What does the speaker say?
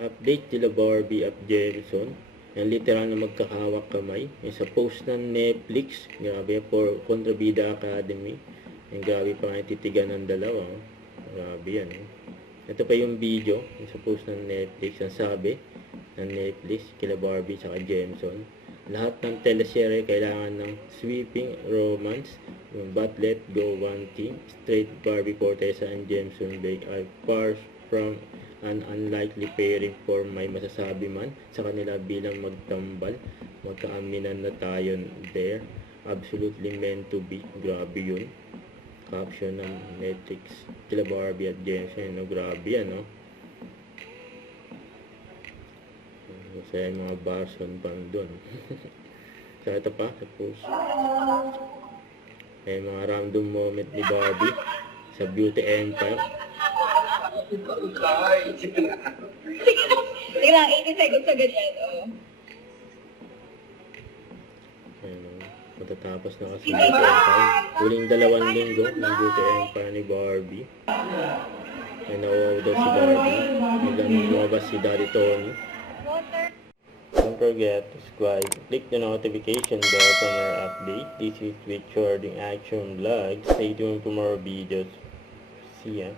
Update nila Barbie at Jameson. Yung literal na magkakahawak kamay. Yung sa post ng Netflix. Grabe, for Kontrabida Academy. Yung grabe pa nga titigan ng dalawa. Grabe yan. Ito pa yung video. Yung sa post ng Netflix. Ang sabi ng Netflix, kila Barbie at Jameson. Lahat ng teleserye kailangan ng sweeping romance. But let go one thing. Straight Barbie Forteza and Jameson Blake are far from an unlikely pairing for may masasabi man sa kanila bilang magtambal. Magkaaminan na tayo there. Absolutely meant to be. Grabe yun. Caption ng Netflix. Kila Barbie at Jameson. No? Grabe yan, no? Kasi yung mga barson pang doon. So ito pa, sa post. May mga random moment ni Barbie sa Beauty Empire. Sige lang, 80 seconds sa ganyan. Matatapos na kasi Beauty Empire. Huling 2 linggo ng Beauty Empire ni Barbie. May nawaw daw si Barbie. Biglang lumabas si Daddy Tony. Don't forget to subscribe. Click the notification bell for more update. This is with Shorting Action Vlog. Stay tuned for more videos. See ya.